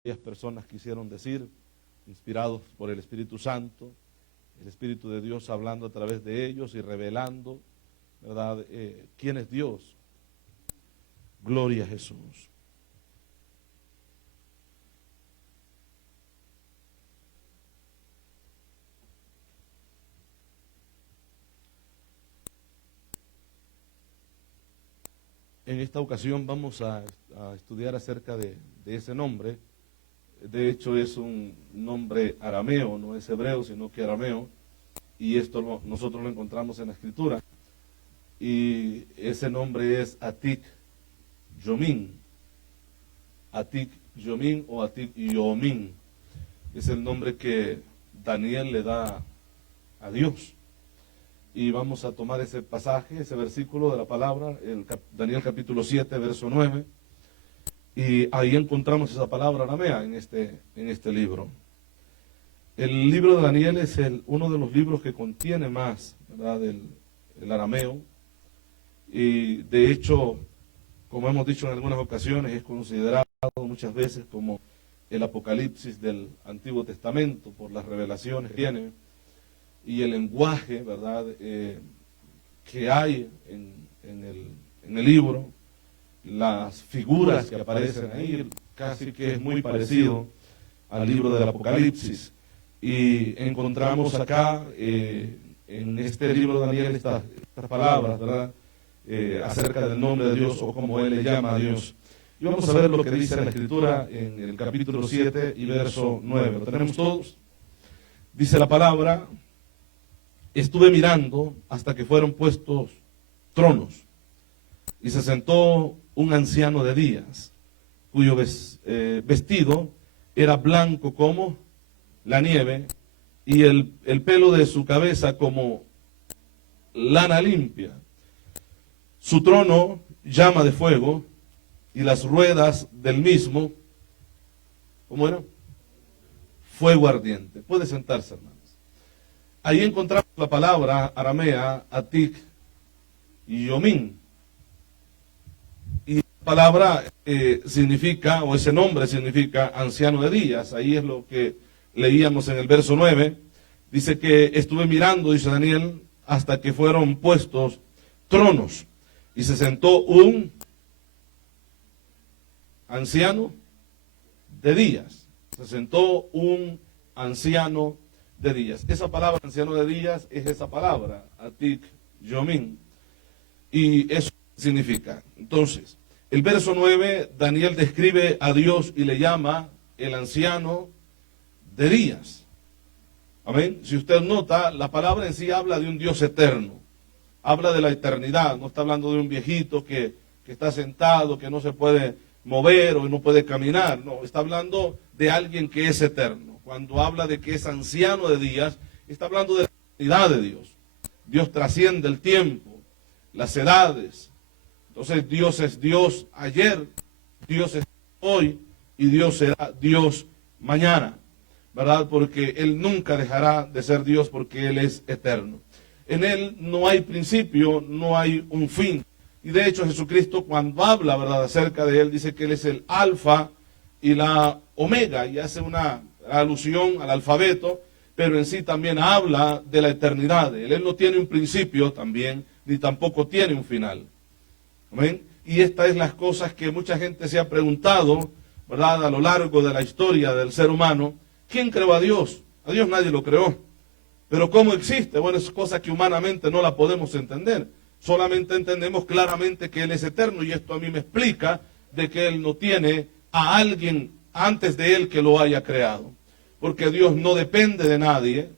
Aquellas personas quisieron decir, inspirados por el Espíritu Santo, el Espíritu de Dios hablando a través de ellos y revelando, ¿verdad? ¿Quién es Dios? Gloria a Jesús. En esta ocasión vamos a estudiar acerca de ese nombre. De hecho es un nombre arameo, no es hebreo, sino que arameo. Y esto nosotros lo encontramos en la Escritura. Y ese nombre es Atik Yomin. Atik Yomin o Atik Yomin. Es el nombre que Daniel le da a Dios. Y vamos a tomar ese pasaje, ese versículo de la palabra, Daniel capítulo 7, verso 9. Y ahí encontramos esa palabra aramea en este libro. El libro de Daniel es uno de los libros que contiene más, ¿verdad?, el arameo. Y de hecho, como hemos dicho en algunas ocasiones, es considerado muchas veces como el Apocalipsis del Antiguo Testamento por las revelaciones que tiene y el lenguaje, ¿verdad?, que hay en el libro, las figuras que aparecen ahí, casi que es muy parecido al libro del Apocalipsis. Y encontramos acá, en este libro de Daniel, estas palabras, ¿verdad?, acerca del nombre de Dios o como él le llama a Dios. Y vamos a ver lo que dice la Escritura en el capítulo 7 y verso 9. ¿Lo tenemos todos? Dice la palabra: estuve mirando hasta que fueron puestos tronos, y se sentó un anciano de días, cuyo vestido era blanco como la nieve, y el pelo de su cabeza como lana limpia. Su trono llama de fuego, y las ruedas del mismo, ¿cómo era? Fuego ardiente. Puede sentarse, hermanos. Ahí encontramos la palabra aramea, Atik Yomin. Y la palabra significa, o ese nombre significa anciano de días. Ahí es lo que leíamos en el verso 9. Dice que estuve mirando, dice Daniel, hasta que fueron puestos tronos, y se sentó un anciano de días. Se sentó un anciano de días. Esa palabra, anciano de días, es esa palabra, Atik Yomin. Y eso significa. Entonces, el verso 9, Daniel describe a Dios y le llama el anciano de días. Amén. Si usted nota, la palabra en sí habla de un Dios eterno. Habla de la eternidad. No está hablando de un viejito que está sentado, que no se puede mover o no puede caminar. No, está hablando de alguien que es eterno. Cuando habla de que es anciano de días, está hablando de la eternidad de Dios. Dios trasciende el tiempo, las edades. Entonces Dios es Dios ayer, Dios es hoy y Dios será Dios mañana, ¿verdad? Porque Él nunca dejará de ser Dios, porque Él es eterno. En Él no hay principio, no hay un fin. Y de hecho Jesucristo, cuando habla, ¿verdad?, acerca de Él, dice que Él es el alfa y la omega, y hace una alusión al alfabeto, pero en sí también habla de la eternidad. Él no tiene un principio también, ni tampoco tiene un final. ¿Amén? Y estas es las cosas que mucha gente se ha preguntado, ¿verdad?, a lo largo de la historia del ser humano. ¿Quién creó a Dios? A Dios nadie lo creó. Pero ¿cómo existe? Bueno, es cosa que humanamente no la podemos entender. Solamente entendemos claramente que Él es eterno, y esto a mí me explica de que Él no tiene a alguien antes de Él que lo haya creado. Porque Dios no depende de nadie.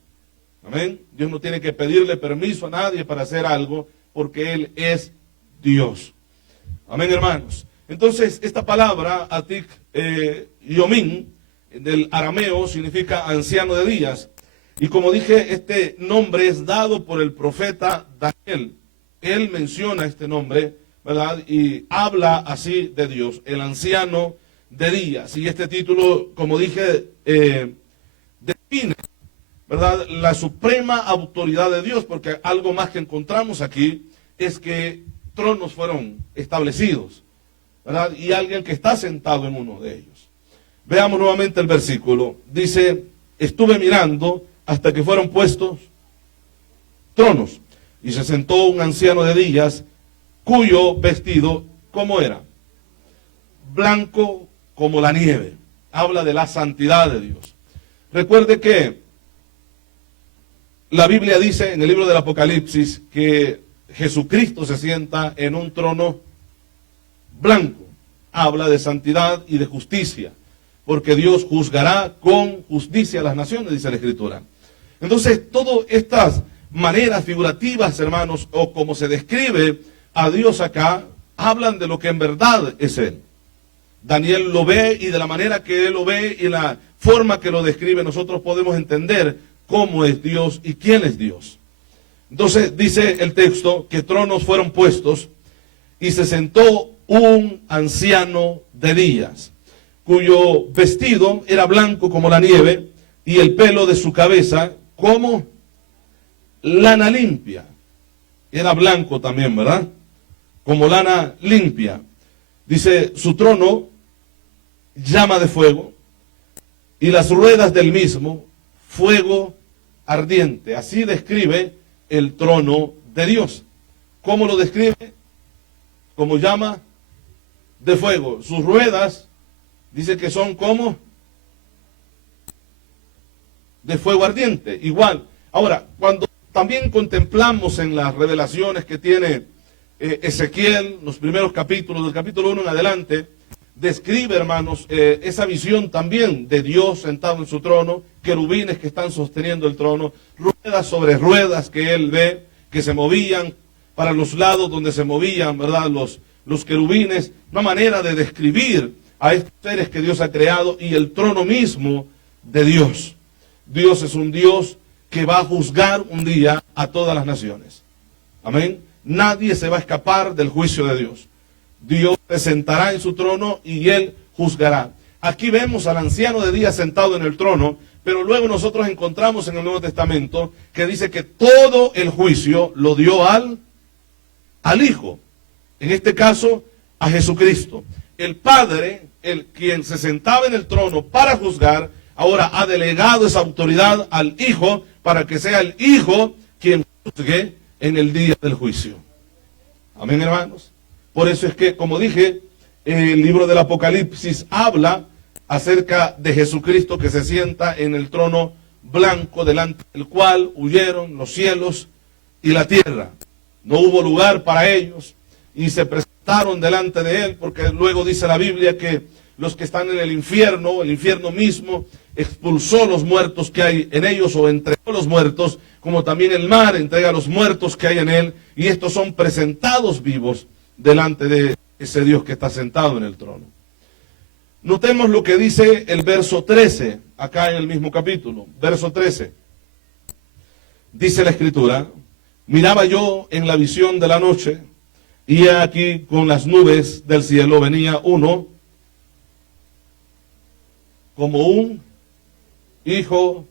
Amén. Dios no tiene que pedirle permiso a nadie para hacer algo, porque Él es Dios. Amén, hermanos. Entonces, esta palabra, Atik Yomin, del arameo, significa anciano de días. Y como dije, este nombre es dado por el profeta Daniel. Él menciona este nombre, ¿verdad?, y habla así de Dios, el anciano de días. Y este título, como dije, define, ¿verdad?, la suprema autoridad de Dios, porque algo más que encontramos aquí es que tronos fueron establecidos, ¿verdad?, y alguien que está sentado en uno de ellos. Veamos nuevamente el versículo. Dice, estuve mirando hasta que fueron puestos tronos, y se sentó un anciano de días, cuyo vestido, ¿cómo era? Blanco como la nieve. Habla de la santidad de Dios. Recuerde que la Biblia dice en el libro del Apocalipsis que Jesucristo se sienta en un trono blanco. Habla de santidad y de justicia, porque Dios juzgará con justicia a las naciones, dice la Escritura. Entonces, todas estas maneras figurativas, hermanos, o como se describe a Dios acá, hablan de lo que en verdad es Él. Daniel lo ve, y de la manera que él lo ve y la forma que lo describe, nosotros podemos entender cómo es Dios y quién es Dios. Entonces dice el texto que tronos fueron puestos y se sentó un anciano de días, cuyo vestido era blanco como la nieve y el pelo de su cabeza como lana limpia. Era blanco también, ¿verdad? Como lana limpia. Dice, su trono llama de fuego y las ruedas del mismo fuego ardiente. Así describe el trono de Dios. ¿Cómo lo describe? Como llama de fuego. Sus ruedas, dice que son como de fuego ardiente. Igual. Ahora, cuando también contemplamos en las revelaciones que tiene Ezequiel, los primeros capítulos, del capítulo 1 en adelante, describe, hermanos, esa visión también de Dios sentado en su trono, querubines que están sosteniendo el trono, ruedas sobre ruedas que él ve, que se movían para los lados donde se movían, ¿verdad? Los querubines, una manera de describir a estos seres que Dios ha creado y el trono mismo de Dios. Dios es un Dios que va a juzgar un día a todas las naciones. Amén. Nadie se va a escapar del juicio de Dios. Dios se sentará en su trono y Él juzgará. Aquí vemos al anciano de días sentado en el trono, pero luego nosotros encontramos en el Nuevo Testamento que dice que todo el juicio lo dio al Hijo. En este caso, a Jesucristo. El Padre, quien se sentaba en el trono para juzgar, ahora ha delegado esa autoridad al Hijo para que sea el Hijo quien juzgue en el día del juicio. Amén, hermanos. Por eso es que, como dije, el libro del Apocalipsis habla acerca de Jesucristo que se sienta en el trono blanco delante del cual huyeron los cielos y la tierra. No hubo lugar para ellos y se presentaron delante de Él, porque luego dice la Biblia que los que están en el infierno mismo, expulsó los muertos que hay en ellos o entregó los muertos, como también el mar entrega los muertos que hay en él, y estos son presentados vivos delante de ese Dios que está sentado en el trono. Notemos lo que dice el verso 13, acá en el mismo capítulo, verso 13. Dice la Escritura, miraba yo en la visión de la noche, y aquí con las nubes del cielo venía uno, como un hijo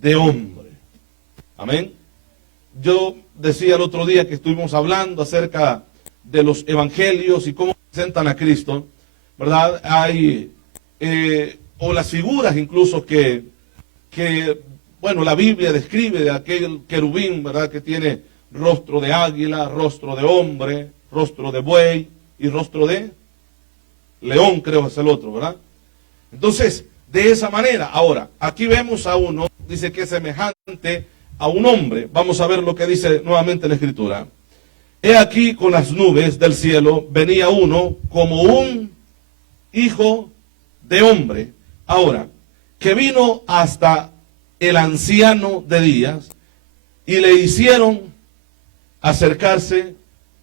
de hombre. Amén. Yo decía el otro día que estuvimos hablando acerca de los evangelios y cómo presentan a Cristo, ¿verdad? Hay, o las figuras incluso que, bueno, la Biblia describe de aquel querubín, ¿verdad? Que tiene rostro de águila, rostro de hombre, rostro de buey y rostro de león, creo es el otro, ¿verdad? Entonces, de esa manera. Ahora, aquí vemos a uno, dice que es semejante a un hombre. Vamos a ver lo que dice nuevamente la Escritura. He aquí con las nubes del cielo venía uno como un hijo de hombre. Ahora, que vino hasta el anciano de días y le hicieron acercarse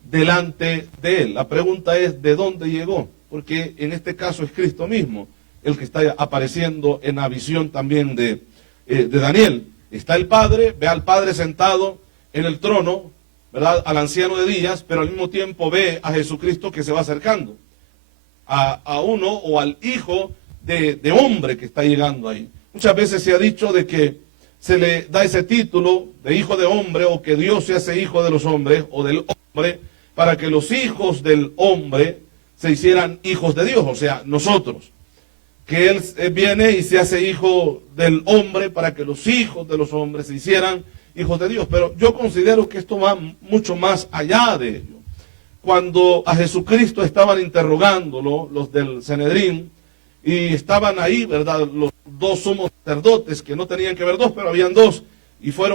delante de él. La pregunta es, ¿de dónde llegó? Porque en este caso es Cristo mismo el que está apareciendo en la visión también de Daniel. Está el Padre, ve al Padre sentado en el trono, ¿verdad? Al anciano de días, pero al mismo tiempo ve a Jesucristo que se va acercando. A uno o al hijo de hombre que está llegando ahí. Muchas veces se ha dicho de que se le da ese título de hijo de hombre, o que Dios se hace hijo de los hombres o del hombre, para que los hijos del hombre se hicieran hijos de Dios, o sea, nosotros. que Él viene y se hace hijo del hombre para que los hijos de los hombres se hicieran hijos de Dios. Pero yo considero que esto va mucho más allá de ello. Cuando a Jesucristo estaban interrogándolo, los del Sanedrín, y estaban ahí, ¿verdad?, los dos sumos sacerdotes, que no tenían que ver dos, pero habían dos, y fue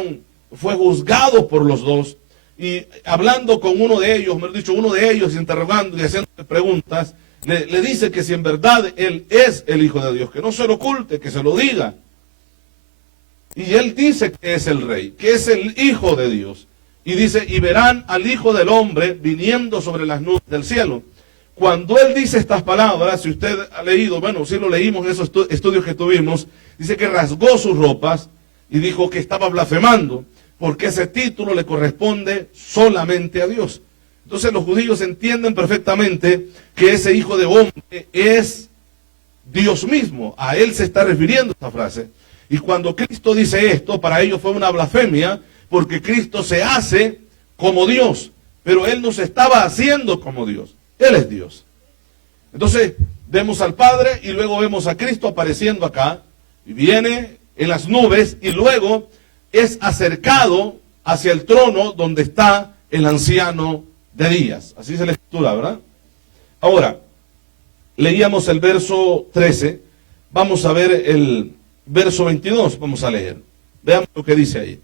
juzgado por los dos, y hablando con uno de ellos, mejor dicho, uno de ellos, interrogando y haciendo preguntas, le dice que si en verdad Él es el Hijo de Dios, que no se lo oculte, que se lo diga. Y Él dice que es el Rey, que es el Hijo de Dios. Y dice, y verán al Hijo del Hombre viniendo sobre las nubes del cielo. Cuando Él dice estas palabras, si usted ha leído, bueno, si lo leímos en esos estudios que tuvimos, dice que rasgó sus ropas y dijo que estaba blasfemando, porque ese título le corresponde solamente a Dios. Entonces los judíos entienden perfectamente que ese Hijo de Hombre es Dios mismo. A Él se está refiriendo esta frase. Y cuando Cristo dice esto, para ellos fue una blasfemia, porque Cristo se hace como Dios, pero Él no se estaba haciendo como Dios. Él es Dios. Entonces vemos al Padre y luego vemos a Cristo apareciendo acá, y viene en las nubes y luego es acercado hacia el trono donde está el anciano de días. Así dice la Escritura, ¿verdad? Ahora, leíamos el verso 13, vamos a ver el verso 22, vamos a leer. Veamos lo que dice ahí.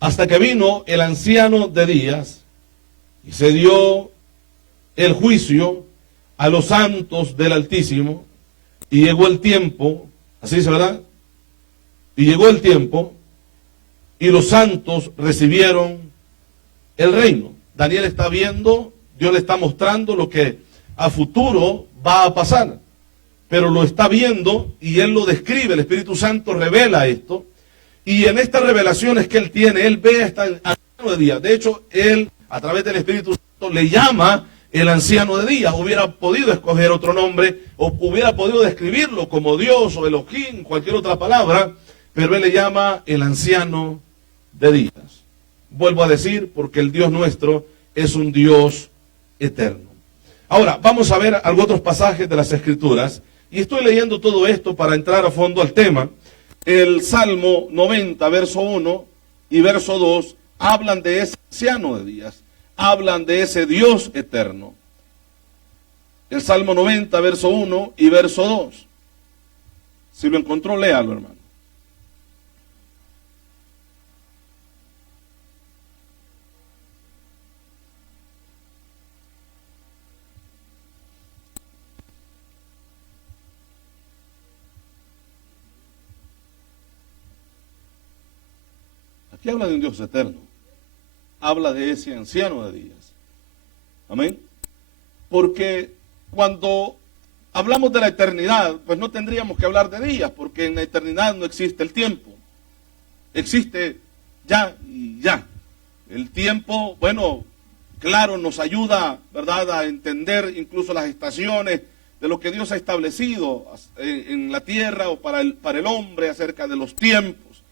Hasta que vino el anciano de días y se dio el juicio a los santos del Altísimo, y llegó el tiempo, así dice, ¿verdad? Y llegó el tiempo y los santos recibieron el reino. Daniel está viendo, Dios le está mostrando lo que a futuro va a pasar, pero lo está viendo y Él lo describe, el Espíritu Santo revela esto, y en estas revelaciones que Él tiene, Él ve hasta el anciano de días. De hecho, Él, a través del Espíritu Santo, le llama el anciano de días. Hubiera podido escoger otro nombre, o hubiera podido describirlo como Dios o Elohim, cualquier otra palabra, pero Él le llama el anciano de días. Vuelvo a decir, porque el Dios nuestro es un Dios eterno. Ahora, vamos a ver algunos otros pasajes de las Escrituras, y estoy leyendo todo esto para entrar a fondo al tema. El Salmo 90, verso 1 y verso 2, hablan de ese anciano de días, hablan de ese Dios eterno. El Salmo 90, verso 1 y verso 2. Si lo encontró, léalo, hermano. Aquí habla de un Dios eterno. Habla de ese anciano de días. Amén. Porque cuando hablamos de la eternidad, pues no tendríamos que hablar de días, porque en la eternidad no existe el tiempo. Existe ya y ya. El tiempo, bueno, claro, nos ayuda, ¿verdad?, a entender incluso las estaciones de lo que Dios ha establecido en la tierra o para el hombre acerca de los tiempos.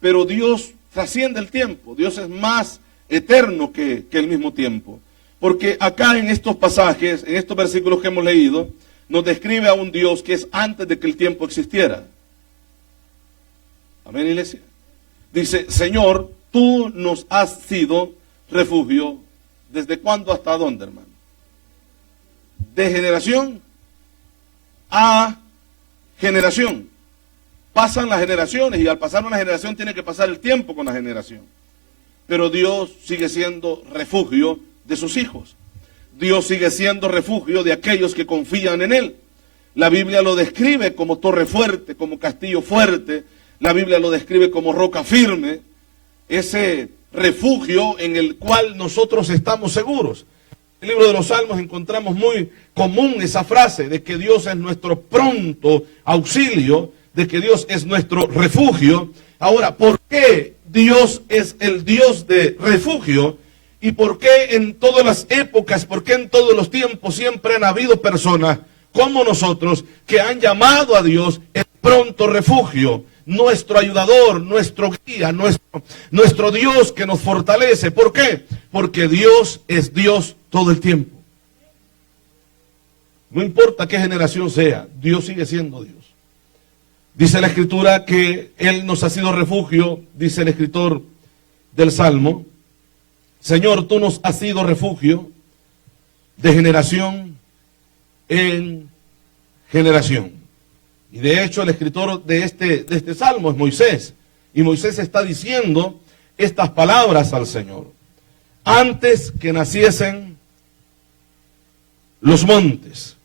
Pero Dios trasciende el tiempo. Dios es más eterno que el mismo tiempo. Porque acá en estos pasajes, en estos versículos que hemos leído, nos describe a un Dios que es antes de que el tiempo existiera. Amén, iglesia. Dice, Señor, tú nos has sido refugio. ¿Desde cuándo hasta dónde, hermano? De generación a generación. Pasan las generaciones y al pasar una generación tiene que pasar el tiempo con la generación. Pero Dios sigue siendo refugio de sus hijos. Dios sigue siendo refugio de aquellos que confían en Él. La Biblia lo describe como torre fuerte, como castillo fuerte. La Biblia lo describe como roca firme. Ese refugio en el cual nosotros estamos seguros. En el libro de los Salmos encontramos muy común esa frase de que Dios es nuestro pronto auxilio, de que Dios es nuestro refugio. Ahora, ¿por qué Dios es el Dios de refugio? ¿Y por qué en todas las épocas, por qué en todos los tiempos siempre han habido personas como nosotros que han llamado a Dios el pronto refugio, nuestro ayudador, nuestro guía, nuestro Dios que nos fortalece? ¿Por qué? Porque Dios es Dios todo el tiempo. No importa qué generación sea, Dios sigue siendo Dios. Dice la Escritura que Él nos ha sido refugio, dice el escritor del Salmo. Señor, tú nos has sido refugio de generación en generación. Y de hecho el escritor de este Salmo es Moisés. Y Moisés está diciendo estas palabras al Señor. Antes que naciesen los montes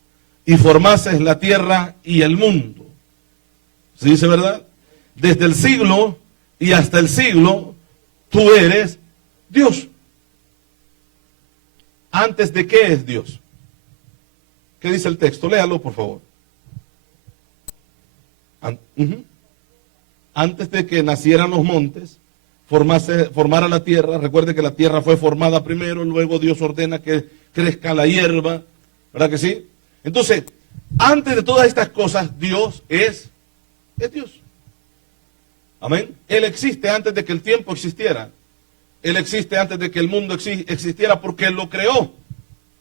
y formases la tierra y el mundo. ¿Se dice verdad? Desde el siglo y hasta el siglo, tú eres Dios. ¿Antes de qué es Dios? ¿Qué dice el texto? Léalo, por favor. Antes de que nacieran los montes, formara la tierra. Recuerde que la tierra fue formada primero, luego Dios ordena que crezca la hierba, ¿verdad que sí? Entonces, antes de todas estas cosas, Dios es Dios. Amén. Él existe antes de que el tiempo existiera. Él existe antes de que el mundo existiera porque Él lo creó.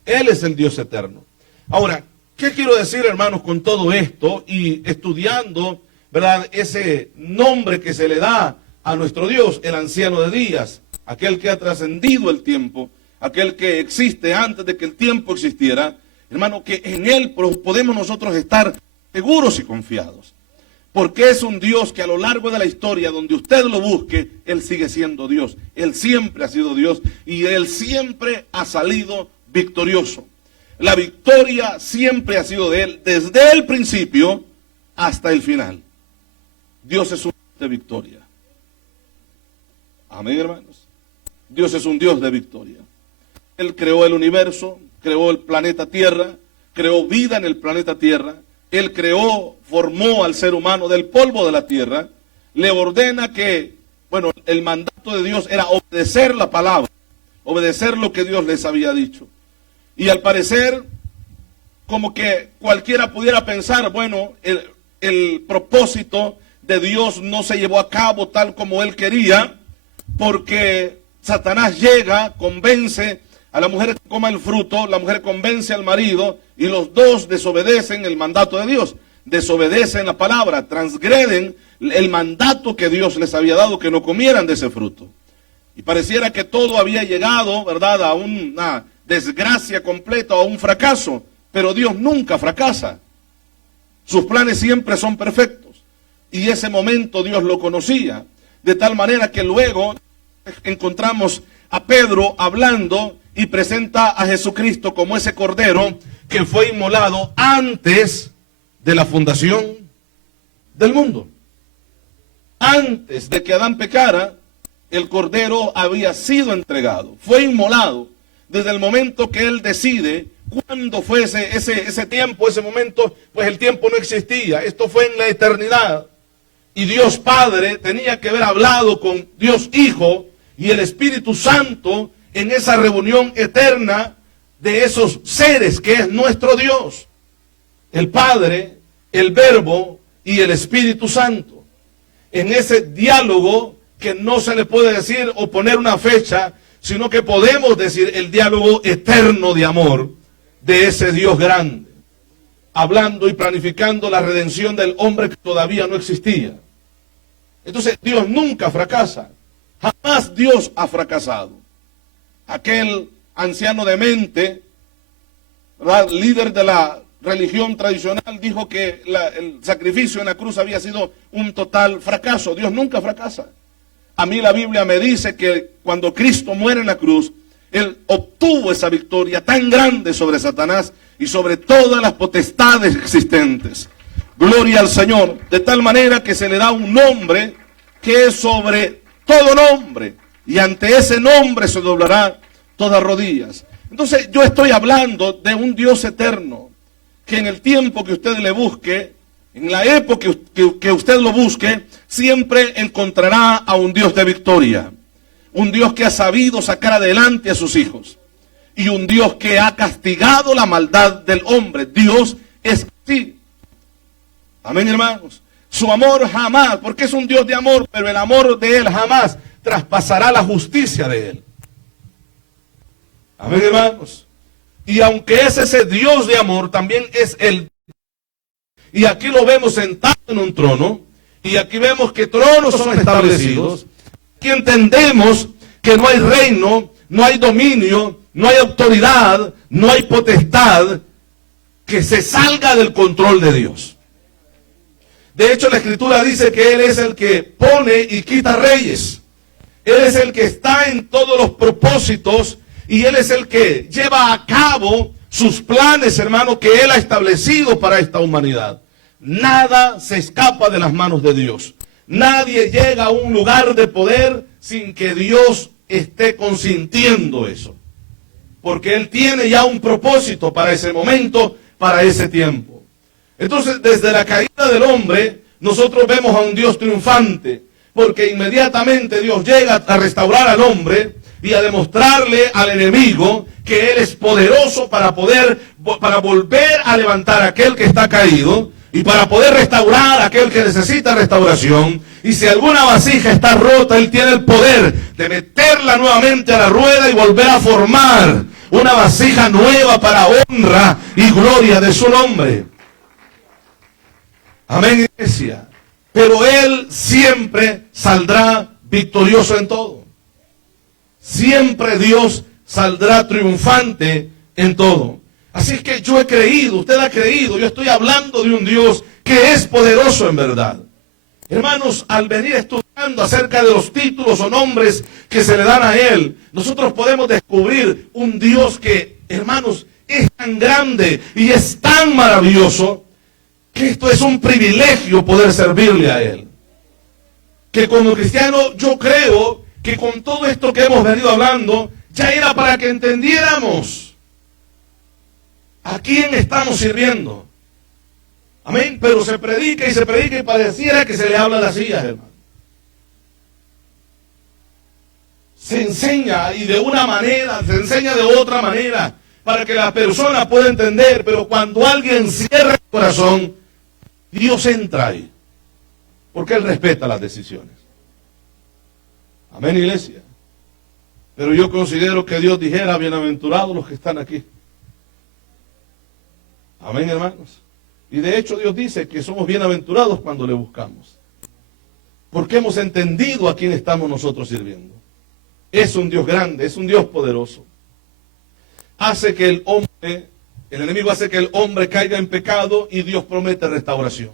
Él es el Dios eterno. Ahora, ¿qué quiero decir, hermanos, con todo esto y estudiando, verdad, ese nombre que se le da a nuestro Dios, el anciano de días, aquel que ha trascendido el tiempo, aquel que existe antes de que el tiempo existiera? Hermano, que en Él podemos nosotros estar seguros y confiados. Porque es un Dios que a lo largo de la historia, donde usted lo busque, Él sigue siendo Dios. Él siempre ha sido Dios y Él siempre ha salido victorioso. La victoria siempre ha sido de Él, desde el principio hasta el final. Dios es un Dios de victoria. Amén, hermanos. Dios es un Dios de victoria. Él creó el universo, creó el planeta Tierra, creó vida en el planeta Tierra. Él formó al ser humano del polvo de la tierra, le ordena que, el mandato de Dios era obedecer la palabra, obedecer lo que Dios les había dicho. Y al parecer, como que cualquiera pudiera pensar, el propósito de Dios no se llevó a cabo tal como Él quería, porque Satanás llega, convence a la mujer que coma el fruto, la mujer convence al marido y los dos desobedecen el mandato de Dios, desobedecen la palabra, transgreden el mandato que Dios les había dado, que no comieran de ese fruto. Y pareciera que todo había llegado, ¿verdad?, a una desgracia completa, a un fracaso, pero Dios nunca fracasa. Sus planes siempre son perfectos. Y ese momento Dios lo conocía, de tal manera que luego encontramos a Pedro hablando y presenta a Jesucristo como ese cordero que fue inmolado antes de la fundación del mundo. Antes de que Adán pecara, el cordero había sido entregado, fue inmolado. Desde el momento que él decide cuándo fue ese tiempo, ese momento, pues el tiempo no existía, esto fue en la eternidad. Y Dios Padre tenía que haber hablado con Dios Hijo y el Espíritu Santo en esa reunión eterna de esos seres que es nuestro Dios. El Padre, el Verbo y el Espíritu Santo. En ese diálogo que no se le puede decir o poner una fecha, sino que podemos decir el diálogo eterno de amor de ese Dios grande. Hablando y planificando la redención del hombre que todavía no existía. Entonces Dios nunca fracasa. Jamás Dios ha fracasado. Aquel anciano de mente, ¿verdad?, líder de la religión tradicional, dijo que el sacrificio en la cruz había sido un total fracaso. Dios nunca fracasa. A mí la Biblia me dice que cuando Cristo muere en la cruz, Él obtuvo esa victoria tan grande sobre Satanás y sobre todas las potestades existentes. Gloria al Señor. De tal manera que se le da un nombre que es sobre todo nombre. Y ante ese nombre se doblará todas rodillas. Entonces yo estoy hablando de un Dios eterno, que en el tiempo que usted le busque, en la época que usted lo busque, siempre encontrará a un Dios de victoria. Un Dios que ha sabido sacar adelante a sus hijos. Y un Dios que ha castigado la maldad del hombre. Dios es así. Amén, hermanos. Su amor jamás, porque es un Dios de amor, pero el amor de Él jamás traspasará la justicia de Él. Amén, hermanos. Y aunque es ese Dios de amor, también es el... Y aquí lo vemos sentado en un trono. Y aquí vemos que tronos son establecidos. Aquí entendemos que no hay reino, no hay dominio, no hay autoridad, no hay potestad que se salga del control de Dios. De hecho, la Escritura dice que Él es el que pone y quita reyes. Él es el que está en todos los propósitos y Él es el que lleva a cabo sus planes, hermano, que Él ha establecido para esta humanidad. Nada se escapa de las manos de Dios. Nadie llega a un lugar de poder sin que Dios esté consintiendo eso. Porque Él tiene ya un propósito para ese momento, para ese tiempo. Entonces, desde la caída del hombre, nosotros vemos a un Dios triunfante. Porque inmediatamente Dios llega a restaurar al hombre y a demostrarle al enemigo que Él es poderoso para volver a levantar a aquel que está caído y para poder restaurar a aquel que necesita restauración. Y si alguna vasija está rota, Él tiene el poder de meterla nuevamente a la rueda y volver a formar una vasija nueva para honra y gloria de su nombre. Amén, iglesia. Pero Él siempre saldrá victorioso en todo. Siempre Dios saldrá triunfante en todo. Así es que yo he creído, usted ha creído, yo estoy hablando de un Dios que es poderoso en verdad. Hermanos, al venir estudiando acerca de los títulos o nombres que se le dan a Él, nosotros podemos descubrir un Dios que, hermanos, es tan grande y es tan maravilloso que esto es un privilegio poder servirle a Él. Que como cristiano yo creo que con todo esto que hemos venido hablando, ya era para que entendiéramos a quién estamos sirviendo. Amén. Pero se predica y pareciera que se le habla a las sillas, hermano. Se enseña y de una manera, se enseña de otra manera, para que la persona pueda entender, pero cuando alguien cierra el corazón, Dios entra ahí, porque Él respeta las decisiones. Amén, iglesia. Pero yo considero que Dios dijera, bienaventurados los que están aquí. Amén, hermanos. Y de hecho Dios dice que somos bienaventurados cuando le buscamos, porque hemos entendido a quién estamos nosotros sirviendo. Es un Dios grande, es un Dios poderoso. Hace que el enemigo hace que el hombre caiga en pecado y Dios promete restauración.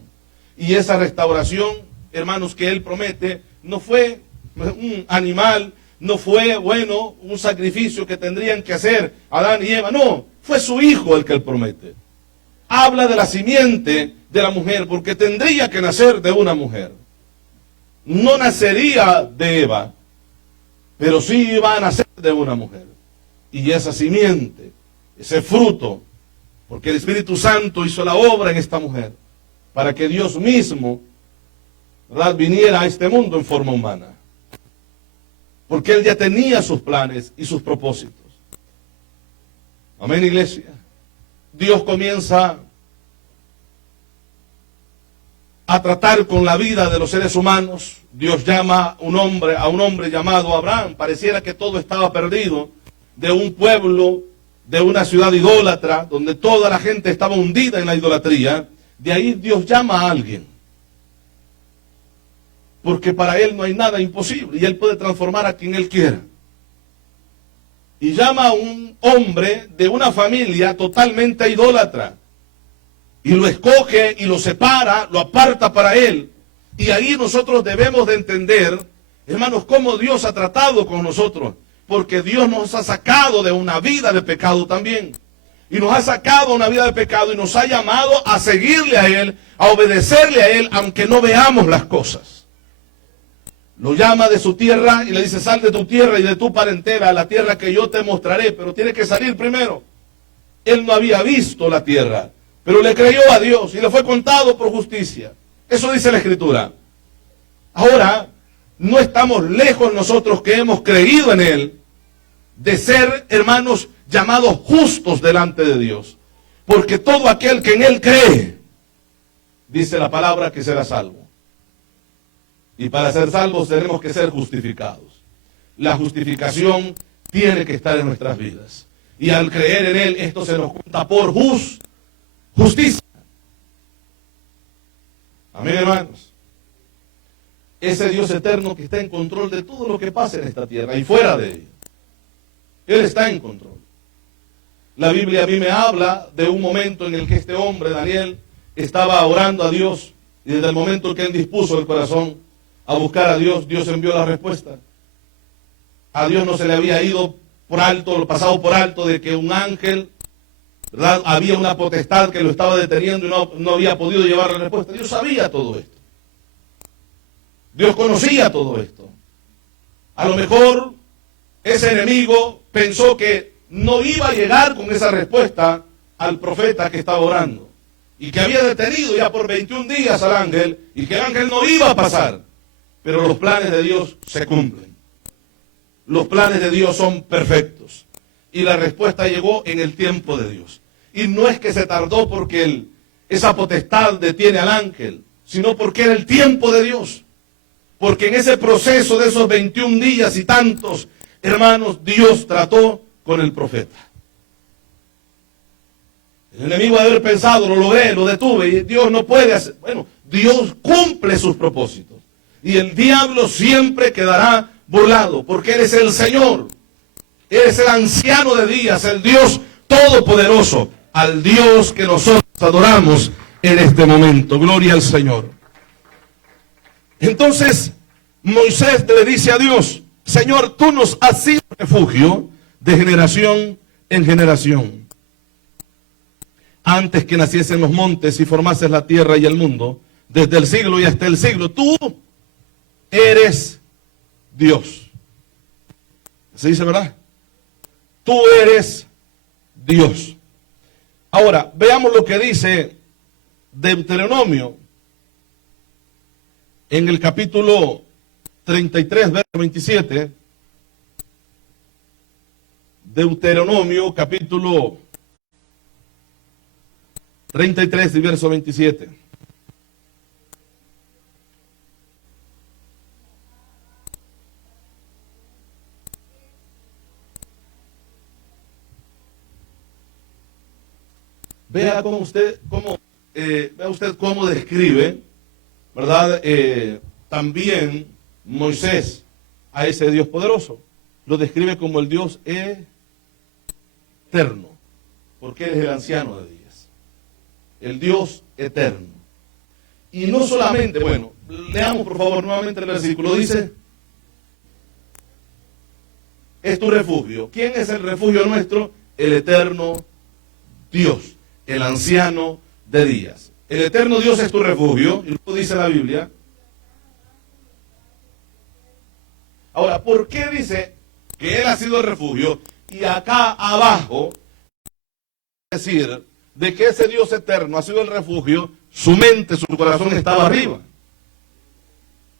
Y esa restauración, hermanos, que Él promete, no fue un animal, no fue, un sacrificio que tendrían que hacer Adán y Eva. No, fue su Hijo el que Él promete. Habla de la simiente de la mujer, porque tendría que nacer de una mujer. No nacería de Eva, pero sí iba a nacer de una mujer. Y esa simiente, ese fruto, porque el Espíritu Santo hizo la obra en esta mujer, para que Dios mismo, ¿verdad?, viniera a este mundo en forma humana. Porque Él ya tenía sus planes y sus propósitos. Amén, iglesia. Dios comienza a tratar con la vida de los seres humanos. Dios llama a un hombre llamado Abraham. Pareciera que todo estaba perdido, de un pueblo, de una ciudad idólatra, donde toda la gente estaba hundida en la idolatría. De ahí Dios llama a alguien, porque para Él no hay nada imposible, y Él puede transformar a quien Él quiera. Y llama a un hombre de una familia totalmente idólatra, y lo escoge y lo separa, lo aparta para Él. Y ahí nosotros debemos de entender, hermanos, cómo Dios ha tratado con nosotros, porque Dios nos ha sacado de una vida de pecado también. Y nos ha sacado de una vida de pecado y nos ha llamado a seguirle a Él, a obedecerle a Él, aunque no veamos las cosas. Lo llama de su tierra y le dice, sal de tu tierra y de tu parentela a la tierra que yo te mostraré, pero tiene que salir primero. Él no había visto la tierra, pero le creyó a Dios y le fue contado por justicia. Eso dice la Escritura. Ahora, no estamos lejos nosotros que hemos creído en Él, de ser, hermanos, llamados justos delante de Dios. Porque todo aquel que en Él cree, dice la palabra, que será salvo. Y para ser salvos tenemos que ser justificados. La justificación tiene que estar en nuestras vidas. Y al creer en Él, esto se nos cuenta por justicia. Amén, hermanos. Ese Dios eterno que está en control de todo lo que pasa en esta tierra y fuera de ella. Él está en control. La Biblia a mí me habla de un momento en el que este hombre, Daniel, estaba orando a Dios, y desde el momento en que él dispuso el corazón a buscar a Dios, Dios envió la respuesta. A Dios no se le había ido por alto, pasado por alto, de que un ángel, ¿verdad?, había una potestad que lo estaba deteniendo y no había podido llevar la respuesta. Dios sabía todo esto. Dios conocía todo esto. A lo mejor ese enemigo pensó que no iba a llegar con esa respuesta al profeta que estaba orando, y que había detenido ya por 21 días al ángel, y que el ángel no iba a pasar. Pero los planes de Dios se cumplen. Los planes de Dios son perfectos. Y la respuesta llegó en el tiempo de Dios. Y no es que se tardó porque esa potestad detiene al ángel, sino porque era el tiempo de Dios. Porque en ese proceso de esos 21 días y tantos, hermanos, Dios trató con el profeta. El enemigo de haber pensado, lo logré, lo detuve, y Dios no puede hacer. Bueno, Dios cumple sus propósitos. Y el diablo siempre quedará burlado, porque Él es el Señor. Él es el anciano de días, el Dios todopoderoso, al Dios que nosotros adoramos en este momento. Gloria al Señor. Entonces, Moisés le dice a Dios: Señor, tú nos has sido refugio de generación en generación. Antes que naciesen los montes y formases la tierra y el mundo, desde el siglo y hasta el siglo, tú eres Dios. ¿Se dice, verdad? Tú eres Dios. Ahora, veamos lo que dice Deuteronomio en el capítulo 33, verso 27. Deuteronomio, capítulo 33, verso 27. Vea usted cómo describe, ¿verdad? También Moisés a ese Dios poderoso. Lo describe como el Dios eterno, porque Él es el anciano de días. El Dios eterno. Y no solamente, bueno, leamos por favor nuevamente el versículo. Dice: es tu refugio. ¿Quién es el refugio nuestro? El eterno Dios, el anciano de días. El eterno Dios es tu refugio, y luego dice la Biblia. Ahora, ¿por qué dice que Él ha sido el refugio? Y acá abajo, decir de que ese Dios eterno ha sido el refugio, su mente, su corazón estaba arriba.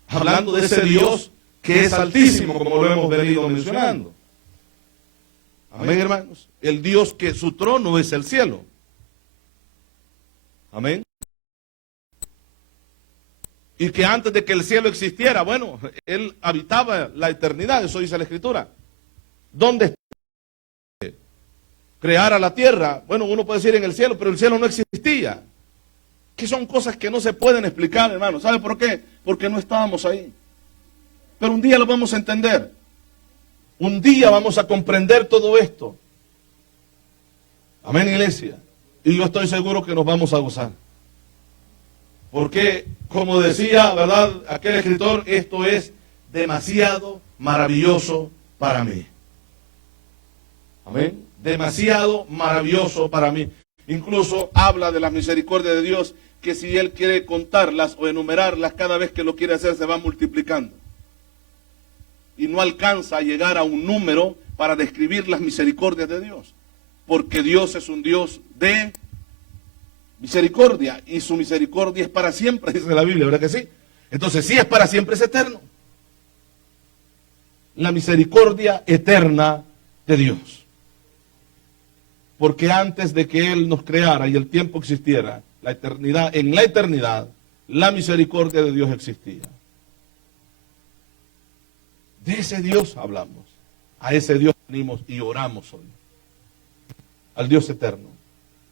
Hablando de ese Dios que es altísimo, como lo hemos venido mencionando. Amén, hermanos. El Dios que su trono es el cielo. Amén. Y que antes de que el cielo existiera, bueno, Él habitaba la eternidad, eso dice la Escritura. ¿Dónde creara la tierra? Bueno, uno puede decir en el cielo, pero el cielo no existía. Que son cosas que no se pueden explicar, hermano. ¿Sabe por qué? Porque no estábamos ahí. Pero un día lo vamos a entender. Un día vamos a comprender todo esto. Amén, iglesia. Y yo estoy seguro que nos vamos a gozar. Porque, como decía, ¿verdad?, aquel escritor, esto es demasiado maravilloso para mí. Amén. Demasiado maravilloso para mí. Incluso habla de la misericordia de Dios, que si Él quiere contarlas o enumerarlas, cada vez que lo quiere hacer se va multiplicando. Y no alcanza a llegar a un número para describir las misericordias de Dios. Porque Dios es un Dios de misericordia, y su misericordia es para siempre, dice la Biblia, ¿verdad que sí? Entonces, si es para siempre, es eterno. La misericordia eterna de Dios. Porque antes de que Él nos creara y el tiempo existiera, la eternidad, en la eternidad, la misericordia de Dios existía. De ese Dios hablamos. A ese Dios venimos y oramos hoy. al Dios eterno,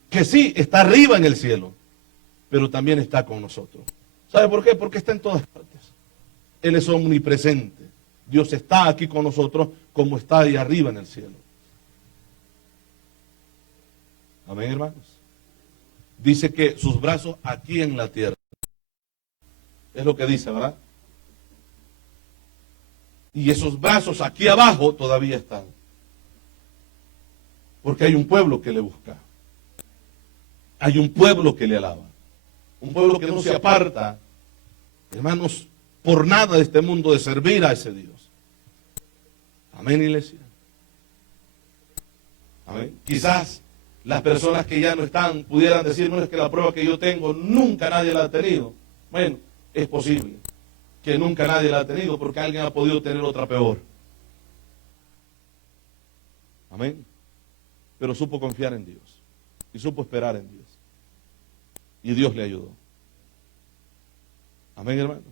que sí, está arriba en el cielo, pero también está con nosotros. ¿Sabe por qué? Porque está en todas partes. Él es omnipresente. Dios está aquí con nosotros como está ahí arriba en el cielo. Amén, hermanos. Dice que sus brazos aquí en la tierra. Es lo que dice, ¿verdad? Y esos brazos aquí abajo todavía están. Porque hay un pueblo que le busca. Hay un pueblo que le alaba. Un pueblo que no se aparta, hermanos, por nada de este mundo de servir a ese Dios. Amén, iglesia. Amén. Quizás las personas que ya no están pudieran decir, no, es que la prueba que yo tengo nunca nadie la ha tenido. Bueno, es posible que nunca nadie la ha tenido porque alguien ha podido tener otra peor. Amén. Pero supo confiar en Dios y supo esperar en Dios. Y Dios le ayudó. Amén, hermanos.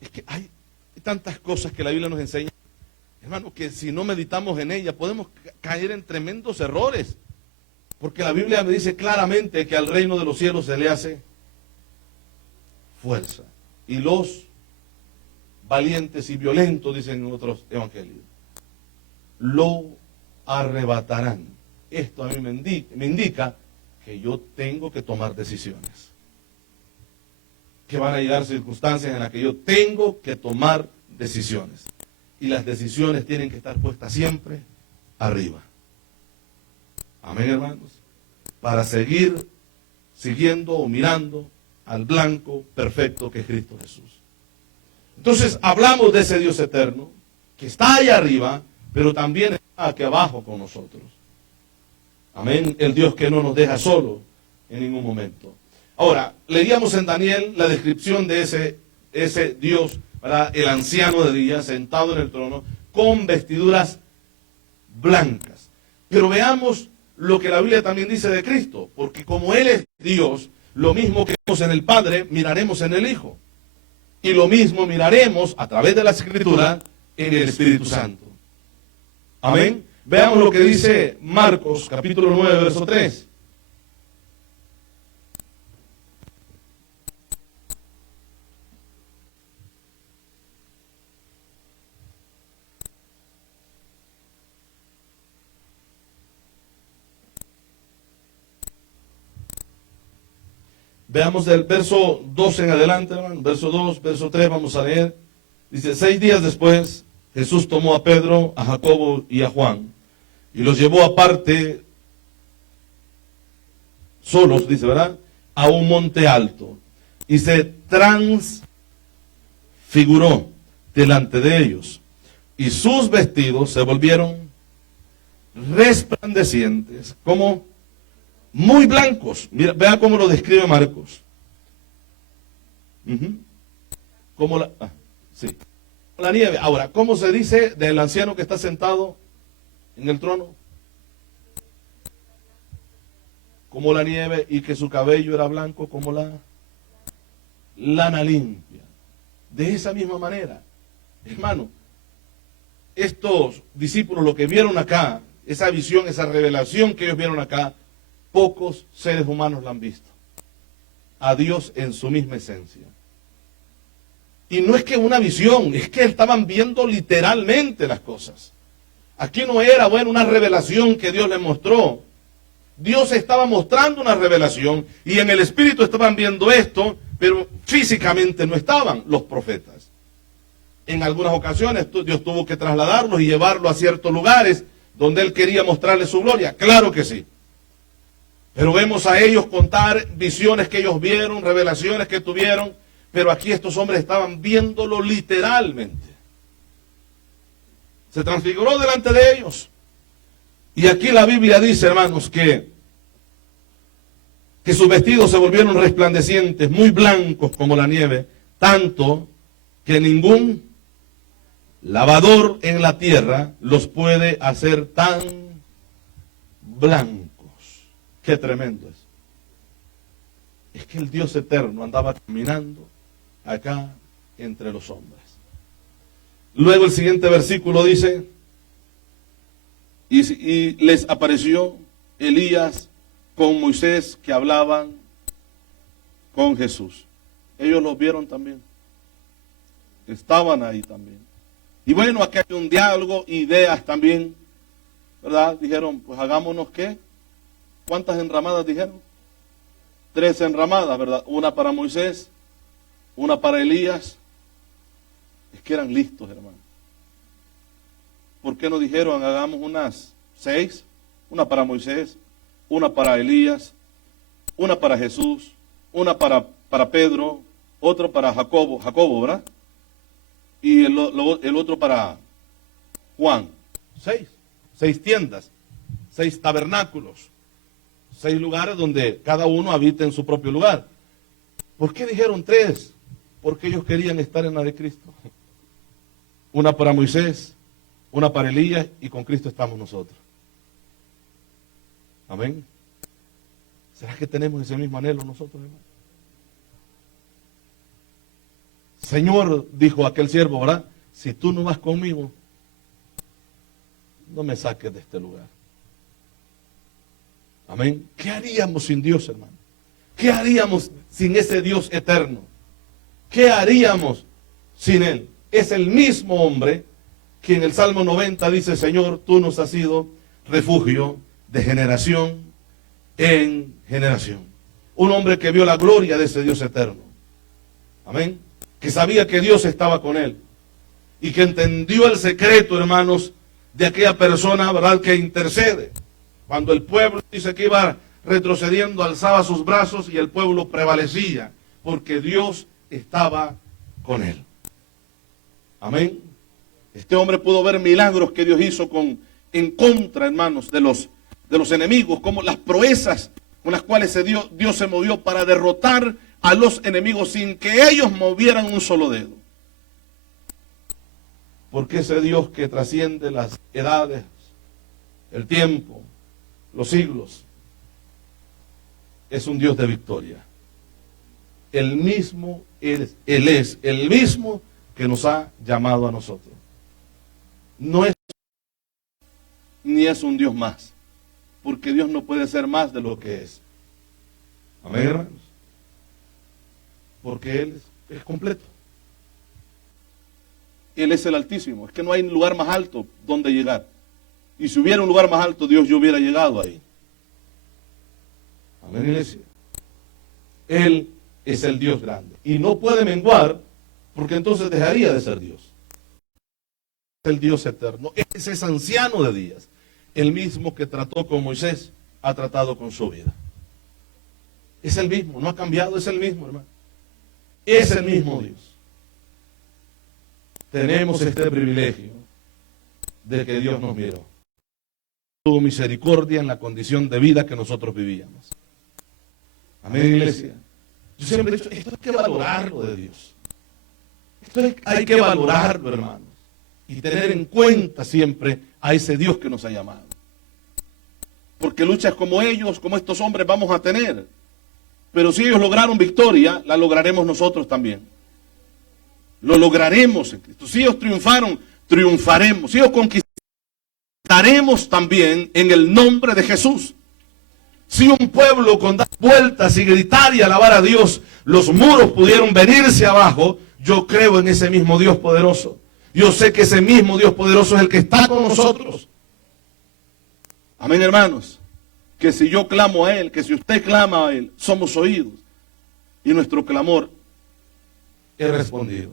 Es que hay tantas cosas que la Biblia nos enseña, hermanos, que si no meditamos en ella podemos caer en tremendos errores. Porque la Biblia me dice claramente que al reino de los cielos se le hace fuerza. Y los valientes y violentos, dicen en otros evangelios, lo arrebatarán. Esto a mí me indica que yo tengo que tomar decisiones. Que van a llegar circunstancias en las que yo tengo que tomar decisiones. Y las decisiones tienen que estar puestas siempre arriba. Amén, hermanos. Para seguir siguiendo o mirando al blanco perfecto que es Cristo Jesús. Entonces hablamos de ese Dios eterno que está allá arriba, pero también está aquí abajo con nosotros. Amén. El Dios que no nos deja solo en ningún momento. Ahora, leíamos en Daniel la descripción de ese Dios, ¿verdad? El anciano de día sentado en el trono con vestiduras blancas. Pero veamos lo que la Biblia también dice de Cristo, porque como Él es Dios, lo mismo que vemos en el Padre, miraremos en el Hijo. Y lo mismo miraremos a través de la Escritura en el Espíritu Santo. Amén. Veamos lo que dice Marcos, capítulo 9, verso 3. Veamos del verso 2 en adelante, hermano. Verso 2, verso 3, vamos a leer. Dice, 6 días después, Jesús tomó a Pedro, a Jacobo y a Juan, y los llevó aparte, solos, dice, ¿verdad?, a un monte alto, y se transfiguró delante de ellos, y sus vestidos se volvieron resplandecientes, como muy blancos. Mira, vea cómo lo describe Marcos. Como sí, la nieve. Ahora, ¿cómo se dice del anciano que está sentado en el trono? Como la nieve, y que su cabello era blanco como la lana limpia. De esa misma manera, hermano, estos discípulos, lo que vieron acá, esa visión, esa revelación que ellos vieron acá, pocos seres humanos la han visto. A Dios en su misma esencia. Y no es que una visión, es que estaban viendo literalmente las cosas. Aquí no era, bueno, una revelación que Dios les mostró. Dios estaba mostrando una revelación y en el espíritu estaban viendo esto, pero físicamente no estaban los profetas. En algunas ocasiones Dios tuvo que trasladarlos y llevarlos a ciertos lugares donde Él quería mostrarles su gloria. Claro que sí. Pero vemos a ellos contar visiones que ellos vieron, revelaciones que tuvieron, pero aquí estos hombres estaban viéndolo literalmente. Se transfiguró delante de ellos. Y aquí la Biblia dice, hermanos, que sus vestidos se volvieron resplandecientes, muy blancos como la nieve, tanto que ningún lavador en la tierra los puede hacer tan blancos. Qué tremendo es. Es que el Dios eterno andaba caminando acá entre los hombres. Luego el siguiente versículo dice, y les apareció Elías con Moisés que hablaban con Jesús. Ellos los vieron también. Estaban ahí también. Y bueno, aquí hay un diálogo, ideas también, ¿verdad? Dijeron, pues hagámonos ¿qué? ¿Cuántas enramadas dijeron? 3 enramadas, ¿verdad? Una para Moisés, una para Elías. Es que eran listos, hermano. ¿Por qué no dijeron, hagamos unas 6? Una para Moisés, una para Elías, una para Jesús, una para Pedro, otro para Jacobo, ¿verdad? Y el otro para Juan. 6 tiendas, 6 tabernáculos, 6 lugares donde cada uno habita en su propio lugar. ¿Por qué dijeron 3? Porque ellos querían estar en la de Cristo. Una para Moisés, una para Elías, y con Cristo estamos nosotros. Amén. ¿Será que tenemos ese mismo anhelo nosotros, hermano? Señor, dijo aquel siervo, ¿verdad? Si tú no vas conmigo, no me saques de este lugar. Amén. ¿Qué haríamos sin Dios, hermano? ¿Qué haríamos sin ese Dios eterno? ¿Qué haríamos sin Él? Es el mismo hombre que en el Salmo 90 dice, Señor, tú nos has sido refugio de generación en generación. Un hombre que vio la gloria de ese Dios eterno. Amén. Que sabía que Dios estaba con él. Y que entendió el secreto, hermanos, de aquella persona, ¿verdad?, que intercede. Cuando el pueblo dice que iba retrocediendo, alzaba sus brazos y el pueblo prevalecía, porque Dios estaba con él. Amén. Este hombre pudo ver milagros que Dios hizo en contra, hermanos, de los enemigos, como las proezas con las cuales Dios se movió para derrotar a los enemigos sin que ellos movieran un solo dedo. Porque ese Dios que trasciende las edades, el tiempo, los siglos, es un Dios de victoria. Él es el mismo que nos ha llamado a nosotros. No es ni es un Dios más, porque Dios no puede ser más de lo que es. Amén, hermanos. Porque Él es completo. Él es el Altísimo. Es que no hay lugar más alto donde llegar. Y si hubiera un lugar más alto, Dios ya hubiera llegado ahí. Amén, iglesia. Él es el Dios grande. Y no puede menguar, porque entonces dejaría de ser Dios. Es el Dios eterno. Ese es anciano de días. El mismo que trató con Moisés, ha tratado con su vida. Es el mismo, no ha cambiado, es el mismo, hermano. Es el mismo Dios. Tenemos este privilegio de que Dios nos miró. Tuvo misericordia en la condición de vida que nosotros vivíamos. Amén, iglesia. Yo siempre he dicho, esto hay que valorarlo de Dios. Hay que valorarlo, hermanos. Y tener en cuenta siempre a ese Dios que nos ha llamado. Porque luchas como ellos, como estos hombres, vamos a tener. Pero si ellos lograron victoria, la lograremos nosotros también. Lo lograremos en Cristo. Si ellos triunfaron, triunfaremos. Si ellos conquistaremos también en el nombre de Jesús. Si un pueblo con dar vueltas y gritar y alabar a Dios, los muros pudieron venirse abajo, yo creo en ese mismo Dios poderoso. Yo sé que ese mismo Dios poderoso es el que está con nosotros. Amén, hermanos. Que si yo clamo a Él, que si usted clama a Él, somos oídos. Y nuestro clamor es respondido.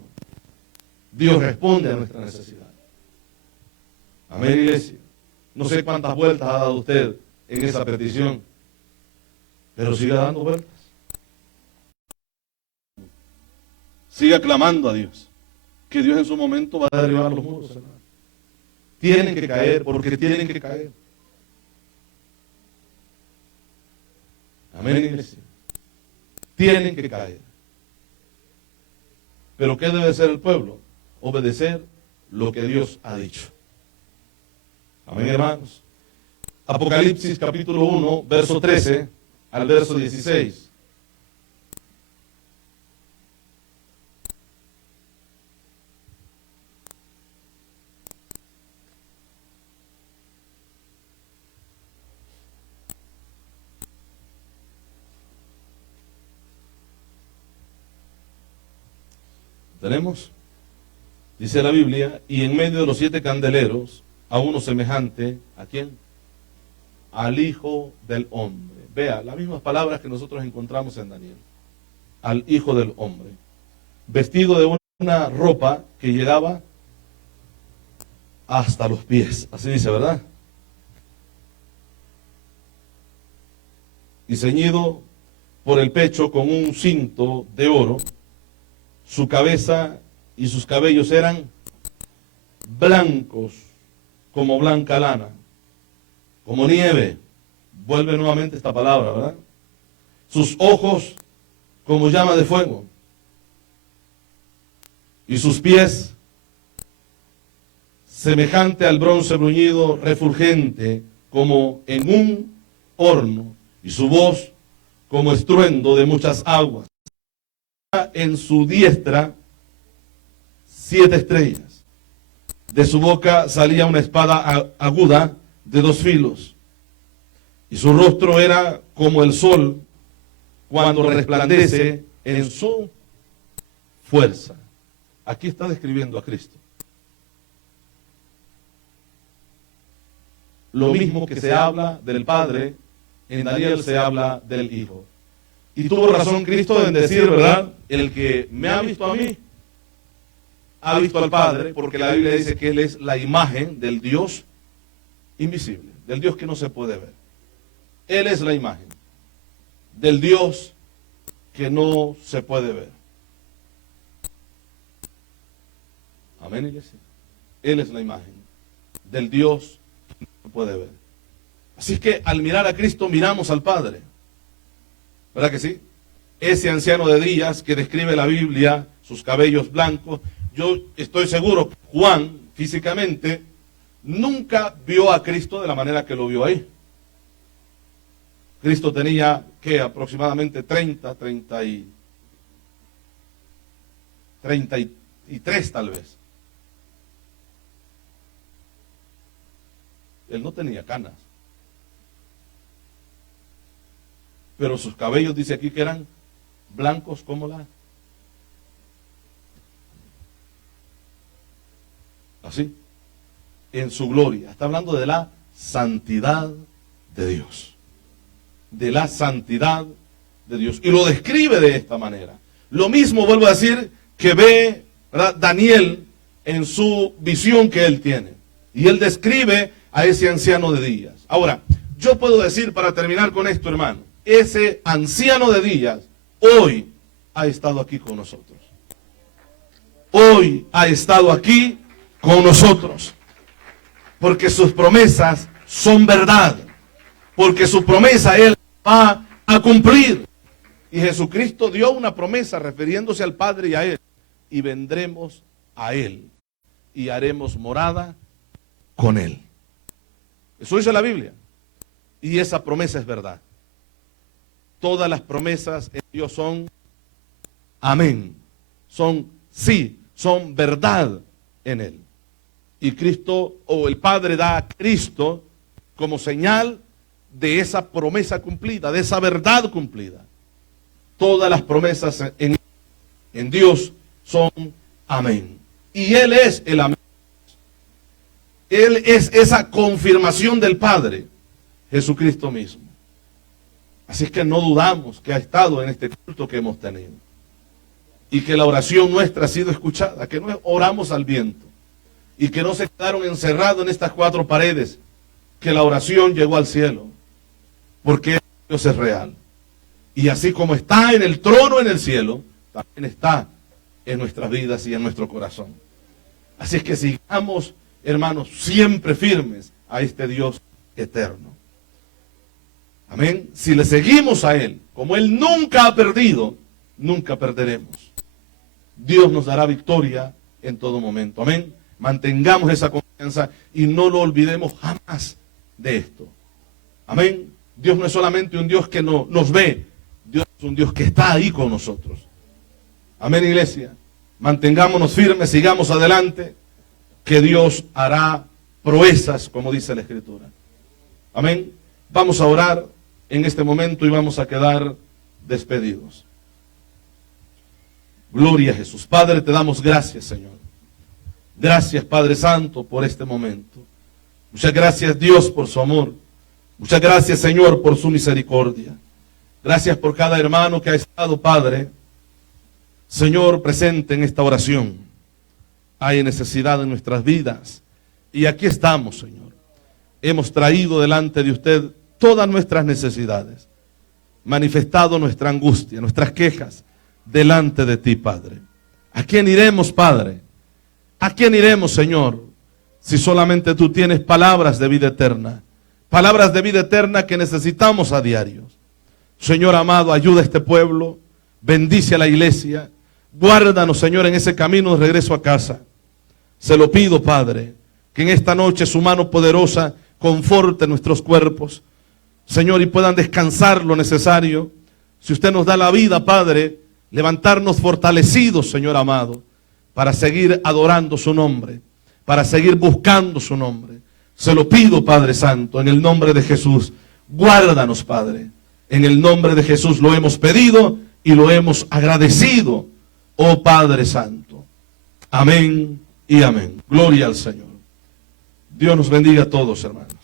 Dios responde a nuestra necesidad. Amén, iglesia. No sé cuántas vueltas ha dado usted en esa petición, pero siga dando vueltas. Siga clamando a Dios. Que Dios en su momento va a derribar los muros, hermano. Tienen que caer, porque tienen que caer. Amén, iglesia. Tienen que caer. Pero ¿qué debe ser el pueblo? Obedecer lo que Dios ha dicho. Amén, hermanos. Apocalipsis capítulo 1, verso 13 al verso 16. ¿Tenemos? Dice la Biblia, y en medio de los 7 candeleros, a uno semejante, ¿a quién? Al Hijo del Hombre. Vea, las mismas palabras que nosotros encontramos en Daniel. Al Hijo del Hombre. Vestido de una ropa que llegaba hasta los pies. Así dice, ¿verdad? Y ceñido por el pecho con un cinto de oro. Su cabeza y sus cabellos eran blancos como blanca lana, como nieve. Vuelve nuevamente esta palabra, ¿verdad? Sus ojos como llama de fuego. Y sus pies semejante al bronce bruñido, refulgente como en un horno. Y su voz como estruendo de muchas aguas. En su diestra 7 estrellas. De su boca salía una espada aguda de 2 filos. Y su rostro era como el sol cuando resplandece en su fuerza. Aquí está describiendo a Cristo. Lo mismo que se habla del Padre, en Daniel se habla del Hijo. Y tuvo razón Cristo en decir, ¿verdad? El que me ha visto a mí, ha visto al Padre, porque la Biblia dice que Él es la imagen del Dios invisible, del Dios que no se puede ver. Él es la imagen del Dios que no se puede ver. Amén, iglesia. Él es la imagen del Dios que no se puede ver. Así es que al mirar a Cristo miramos al Padre. ¿Verdad que sí? Ese anciano de días que describe la Biblia, sus cabellos blancos, yo estoy seguro, Juan, físicamente, nunca vio a Cristo de la manera que lo vio ahí. Cristo tenía, ¿qué? Aproximadamente 33 tal vez. Él no tenía canas. Pero sus cabellos, dice aquí, que eran blancos como la... Así. En su gloria. Está hablando de la santidad de Dios. De la santidad de Dios. Y lo describe de esta manera. Lo mismo, vuelvo a decir, que ve, ¿verdad?, Daniel en su visión que él tiene. Y él describe a ese anciano de días. Ahora, yo puedo decir, para terminar con esto, hermano, ese anciano de días hoy ha estado aquí con nosotros. Hoy ha estado aquí con nosotros. Porque sus promesas son verdad. Porque su promesa Él va a cumplir. Y Jesucristo dio una promesa refiriéndose al Padre y a Él. Y vendremos a Él. Y haremos morada con Él. Eso dice la Biblia. Y esa promesa es verdad. Todas las promesas en Dios son amén. Son sí, son verdad en Él. Y Cristo, o el Padre da a Cristo como señal de esa promesa cumplida, de esa verdad cumplida. Todas las promesas en Dios son amén. Y Él es el amén. Él es esa confirmación del Padre, Jesucristo mismo. Así es que no dudamos que ha estado en este culto que hemos tenido. Y que la oración nuestra ha sido escuchada, que no oramos al viento. Y que no se quedaron encerrados en estas 4 paredes, que la oración llegó al cielo. Porque Dios es real. Y así como está en el trono en el cielo, también está en nuestras vidas y en nuestro corazón. Así es que sigamos, hermanos, siempre firmes a este Dios eterno. Amén. Si le seguimos a Él, como Él nunca ha perdido, nunca perderemos. Dios nos dará victoria en todo momento. Amén. Mantengamos esa confianza y no lo olvidemos jamás de esto. Amén. Dios no es solamente un Dios que nos ve, Dios es un Dios que está ahí con nosotros. Amén, iglesia. Mantengámonos firmes, sigamos adelante, que Dios hará proezas, como dice la Escritura. Amén. Vamos a orar en este momento y vamos a quedar despedidos. Gloria a Jesús. Padre, te damos gracias, Señor. Gracias, Padre Santo, por este momento. Muchas gracias, Dios, por su amor. Muchas gracias, Señor, por su misericordia. Gracias por cada hermano que ha estado, Padre, Señor, presente en esta oración. Hay necesidad en nuestras vidas. Y aquí estamos, Señor. Hemos traído delante de usted todas nuestras necesidades. Manifestado nuestra angustia, nuestras quejas delante de ti, Padre. ¿A quién iremos, Padre? ¿A quién iremos, Señor? Si solamente tú tienes palabras de vida eterna. Palabras de vida eterna que necesitamos a diario. Señor amado, ayuda a este pueblo. Bendice a la iglesia. Guárdanos, Señor, en ese camino de regreso a casa. Se lo pido, Padre, que en esta noche su mano poderosa conforte nuestros cuerpos, Señor, y puedan descansar lo necesario. Si usted nos da la vida, Padre, levantarnos fortalecidos, Señor amado, para seguir adorando su nombre, para seguir buscando su nombre. Se lo pido, Padre Santo, en el nombre de Jesús. Guárdanos, Padre. En el nombre de Jesús lo hemos pedido y lo hemos agradecido, oh Padre Santo. Amén y amén. Gloria al Señor. Dios nos bendiga a todos, hermanos.